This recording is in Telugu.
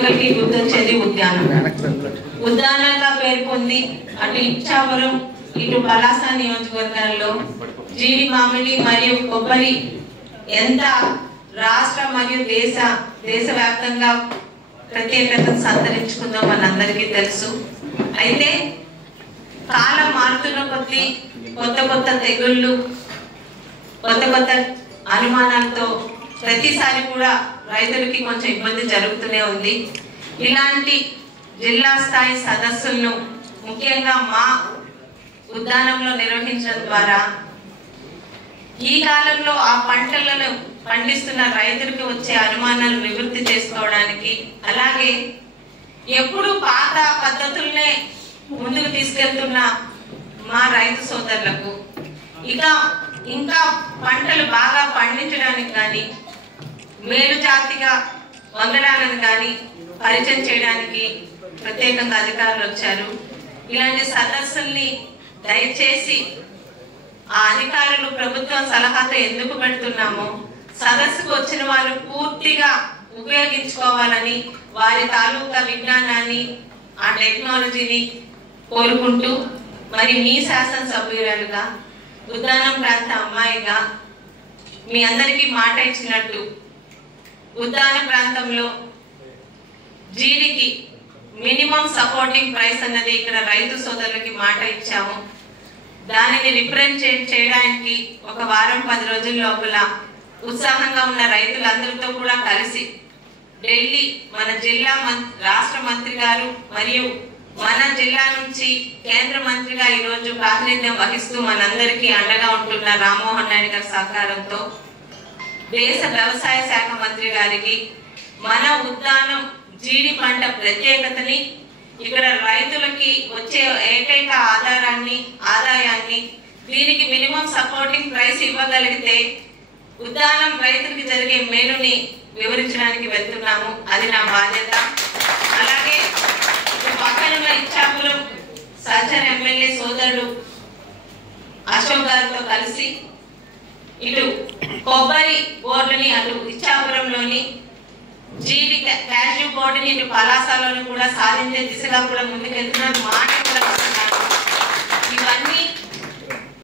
ఒక్కరికి గుర్తొచ్చేది ఉద్యానం. ఉద్యానంగా పేర్కొంది అటు ఇచ్చాపురం ఇటు పలాస నియోజకవర్గాల్లో జీడి మామిడి మరియు కొబ్బరి ఎంత రాష్ట్ర మరియు దేశవ్యాప్తంగా ప్రత్యేకతను సంతరించుకుందో మనందరికీ తెలుసు. అయితే కాలం మారుతున్న కొద్దీ కొత్త తెగుళ్ళు కొత్త అనుమానాలతో ప్రతిసారి కూడా రైతులకి కొంచెం ఇబ్బంది జరుగుతూనే ఉంది. ఇలాంటి జిల్లా స్థాయి సదస్సులను ముఖ్యంగా మా ఉద్యానంలో నిర్వహించడం ద్వారా ఈ కాలంలో ఆ పంటలను పండిస్తున్న రైతులకు వచ్చే అనుమానాలు నివృత్తి చేసుకోవడానికి, అలాగే ఎప్పుడు పాత పద్ధతుల్నే ముందుకు తీసుకెళ్తున్న మా రైతు సోదరులకు ఇంకా పంటలు బాగా పండించడానికి కానీ మేలు జాతిగా వంగడాలను కానీ పరిచయం చేయడానికి ప్రత్యేకంగా అధికారులు వచ్చారు. ఇలాంటి సదస్సుల్ని దయచేసి ఆ అధికారులు ప్రభుత్వం సలహాతో ఎందుకు పెడుతున్నామో సదస్సుకు వచ్చిన వాళ్ళు పూర్తిగా ఉపయోగించుకోవాలని వారి తాలూకా విజ్ఞానాన్ని ఆ టెక్నాలజీని కోరుకుంటూ, మరి మీ శాసనసభ్యురాలుగా ఉద్యానం ప్రాంత అమ్మాయిగా మీ అందరికీ మాట ఇచ్చినట్టు ఉద్యాన ప్రాంతంలో జీడికి మినిమం సపోర్టింగ్ ప్రైస్ అన్నది ఇక్కడ రైతు సోదరులకి మాట ఇచ్చాము. దానిని రిప్రజెంట్ చేయడానికి ఒక వారం 10 రోజుల లోపల ఉత్సాహంగా ఉన్న రైతులందరితో కూడా కలిసి ఢిల్లీ మన జిల్లా రాష్ట్ర మంత్రి గారు మరియు మన జిల్లా నుంచి కేంద్ర మంత్రిగా ఈరోజు ప్రాతినిధ్యం వహిస్తూ మనందరికీ అండగా ఉంటున్న రామ్మోహన్ నాయుడు గారి సహకారంతో దేశ వ్యవసాయ శాఖ మంత్రి గారికి మన ఉద్యానం జీడి పంట ప్రత్యేకతని, ఇక్కడ రైతులకి వచ్చే ఏకైక ఆదాయాన్ని దీనికి మినిమం సపోర్టింగ్ ప్రైస్ ఇవ్వగలిగితే ఉద్యానం రైతులకి జరిగే మేలుని వివరించడానికి వెళ్తున్నాము. అది నా బాధ్యత. అలాగే పక్కన ఇచ్చాపురం సర్జన్ ఎమ్మెల్యే సోదరుడు అశోక్ గారితో కలిసి ఇటు కొబ్బరి బోర్డుని అటు ఇచ్చాపురంలోని జీడి క్యాష్యూ బోర్డుని ఇటు పలాసలోని కూడా సాధించే దిశగా కూడా ముందుకెళ్తున్నారు. మాట కూడా ఇవన్నీ